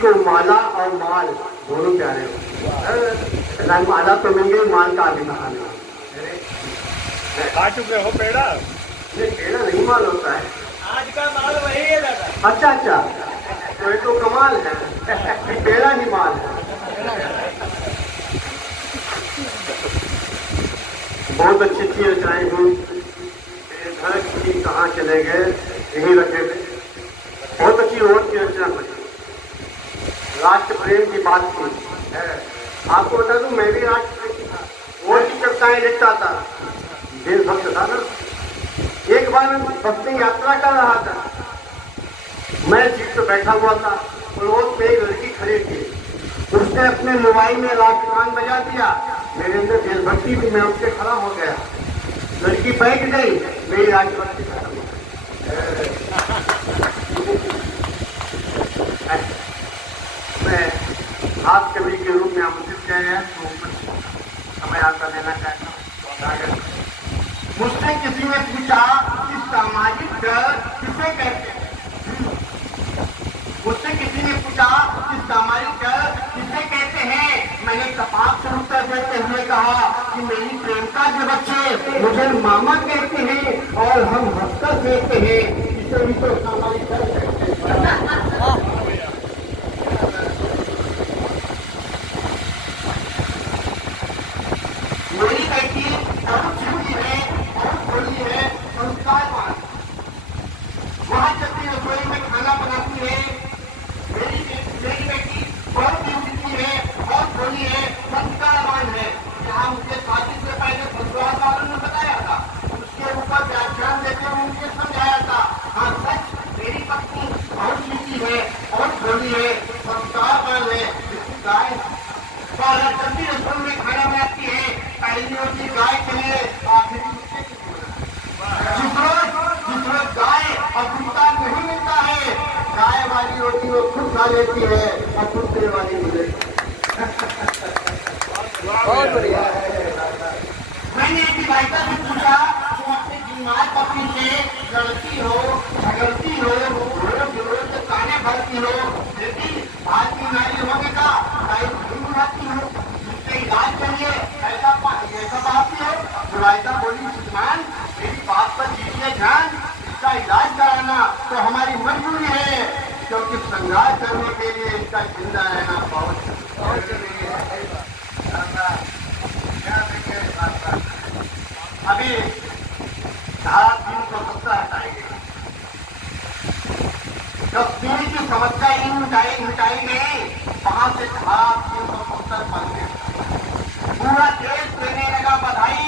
को माला और माल दोनों प्यारे हो। माला तो मिल गई, माल का आगे कहानी। खा चुके हो पेड़ा? ये पेड़ा नहीं माल होता है, आज का माल वही है दादा। अच्छा अच्छा, तो ये तो कमाल है, पेड़ा ही माल है। बहुत अच्छी अच्छी रचनाएं हुई। घर की कहाँ चले गए, यहीं रखे थे। बहुत अच्छी रोड की रचना बनी, राष्ट्र प्रेम की बात की है। आपको बता दूं, मैं भी राष्ट्र वोट की कविताएं लिखता था, देशभक्त था ना। एक बार मैं भक्ति यात्रा कर रहा था, मैं सीट पर बैठा हुआ था, रोड पे एक लड़की खड़ी थी। उसने अपने मोबाइल में राष्ट्रगान बजा दिया, मेरे अंदर देशभक्ति थी, मैं उससे खड़ा हो गया। लड़की बैठ गई, मेरी राष्ट्रभक्ति खत्म हो गई। मैं खास कवि के रूप में आमंत्रित किया गया, तो समय आपका देना चाहता हूँ। मुझसे किसी ने पूछा कि सामाजिक डर किसे कहते हैं। मुझसे किसी ने पूछा कि सामाजिक डर किसे कहते हैं। मैंने कपात से उत्तर देते हुए कहा कि मेरी प्रेमिका के बच्चे मुझे मामा कहते हैं और हम हंसकर कहते हैं, इसे भी तो सामाजिक डर कहते हैं। मेरी बेटी बहुत छुट्टी है, बहुत बोली है, संस्कारवान। वहाँ चलती रसोई में खाना बनाती है। मेरी बेटी बहुत छुट्टी है, बहुत बोली है, संस्कारवान है। यहाँ मुझे शादी से पहले संस्कार वालों ने बताया था, उसके ऊपर व्याख्यान देते हुए मुझे समझाया था। हाँ सच, मेरी पत्नी बहुत छुट्टी है, बहुत बोली है, संस्कारवान है। गाय चलती रसोई में खाना बनाती है, पहली होती गाय के लिए, आखिरी जिस रोज गाय और कुत्ता नहीं मिलता है, गाय वाली रोटी वो खुद खा लेती है और कुत्ते वाली मुझे। बहुत बढ़िया। मैंने एक भाईता से पूछा, तुम अपनी बीमार पत्नी से लड़ती हो, झगड़ती हो, रोज ताने भरती हो, लेकिन आज की नारी होने का बुलाती हो, जिससे इलाज करिए, ऐसा बात हो। बुलाईता बोली, श्रीमान मेरी बात पर दीजिए ध्यान, इसका इलाज कराना तो हमारी मजबूरी है, क्योंकि संघर्ष करने के लिए इसका जिंदा रहना बहुत जरूरी है। अभी धारा 370 हटाएंगे, कश्मीर की समस्या ही मिटाई गई, वहां से धारा 370 बन गए। पूरा देश देने लगा बधाई,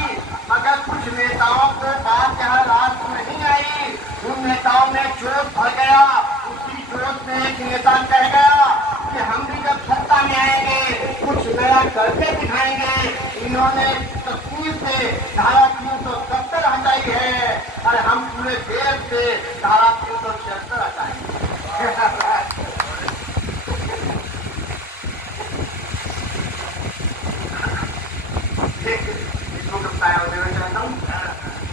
मगर कुछ नेताओं को बात यहाँ रात नहीं आई। उन नेताओं में जोश भर गया। उसी जोश में एक नेता कह गया कि हम भी जब सत्ता में आएंगे कुछ नया करके दिखाएंगे। इन्होंने कश्मीर से धारा 370 हटाई है और हम पूरे देश से धारा 376 हटाएंगे। इसको बताया देना चाहता हूँ।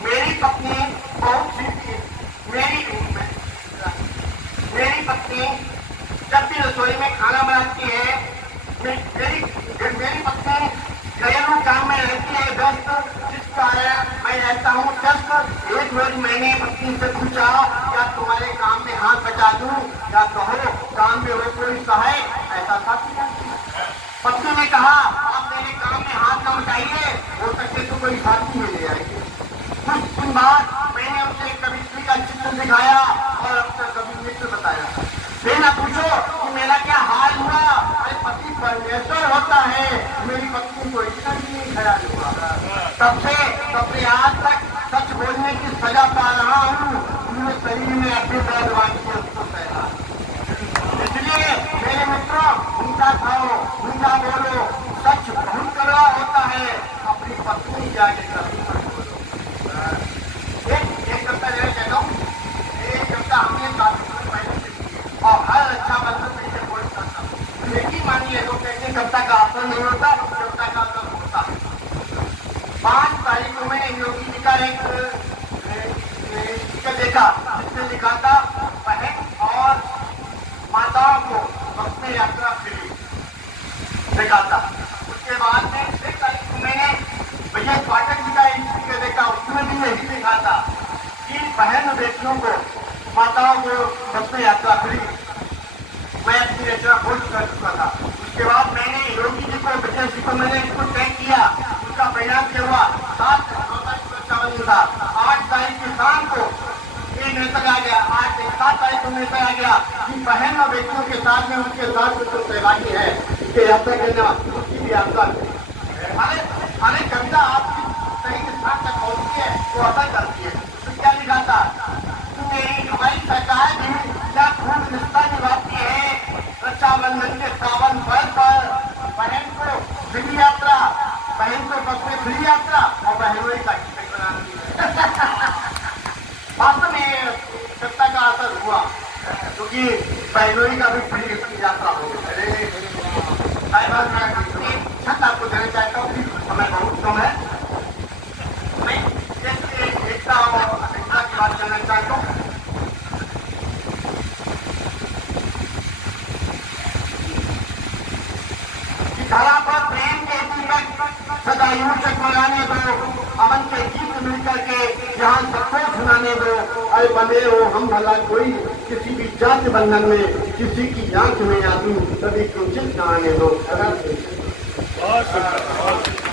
मेरी पत्नी बहुत सीधी, मेरी पत्नी जब भी रसोई में खाना बनाती है, मेरी पत्नी घरेलू काम में रहती है व्यस्त, जिस कारण मैं रहता हूँ व्यस्त। एक रोज मैंने पत्नी से पूछा, क्या तुम्हारे काम में हाथ बचा दूं, या कहो काम में हो कोई सहाय, ऐसा था। पत्नी ने कहा, आप मेरे काम में हाथ न उठाइए, हो सके तो कोई साथी में ले आइए। कुछ दिन बाद मैंने उसे कवित्री का चित्र दिखाया और अपना कवि मित्र बताया। फिर न पूछो कि मेरा क्या हाल हुआ, अरे पति परमेश्वर होता है, मेरी पत्नी को इतना भी नहीं ख्याल हुआ। तब से आज तक सच बोलने की सजा पा रहा हूँ, पूरे शरीर में अपने दर्दवानी के उसको फैला। इसलिए मेरे मित्रों, उनका खाओ, उनका बोलो, सच बहुत कड़वा होता है, अपनी पत्नी जाके कभी मत बोलो। एक कविता जो कहता हूँ, एक कविता हमने पहले से की और हर अच्छा बंदा से बोल सकता हूँ। लेकिन मानिए लोग कहते हैं कविता का असर नहीं होता, कविता का असर होता है। 5 तारीख को मैंने योगी जी का एक देखा, जिसने लिखा था, बहन और माताओं को बसने यात्रा फ्री देखा था। उसके बाद में 6 तारीख को मैंने भैया पाठक जी का इंटरव्यू देखा, उसमें भी यही देखा था कि बहन बेटियों को, माताओं को बसने यात्रा फ्री। मैं अपनी रचना घोषित कर चुका था। उसके बाद मैंने योगी जी को, विजय जी को मैंने इसको तय किया। उसका परिणाम क्या हुआ? 7 तारीख को रक्षा बंधन था, 8 तारीख की शाम को ये मैसेज आ गया, 7 तारीख को मैसेज आ गया कि बहन और बेटियों के साथ में उनके साथ जो सहभागी है इसके यात्रा करना, उसकी भी यात्रा। अरे कविता आपकी सही स्थान तक पहुंचती है वो असर करती है। तो क्या लिखा था कि हमारी सरकार भी क्या खूब निष्ठा निभाती है रक्षाबंधन के पावन पर्व पर बहन को फ्री यात्रा, बहन को बस में फ्री यात्रा और बहनों का टिकट बनाती है। वास्तव में सत्ता का असर हुआ क्योंकि बहनोई का भी फ्री यात्रा हो गई। छत आपको देना चाहता हूँ, समय बहुत कम है। मैं एकता और अहिंसा की बात करना चाहता हूँ। धरा पर प्रेम के दीपक सदायु तक मनाने दो, अमन के गीत मिलकर के यहाँ सबको सुनाने दो। अरे बने हो हम भला कोई किसी भी जाति बंधन में, किसी की आंख में आंसू कभी कुछ न आने दो। बहुत सुंदर।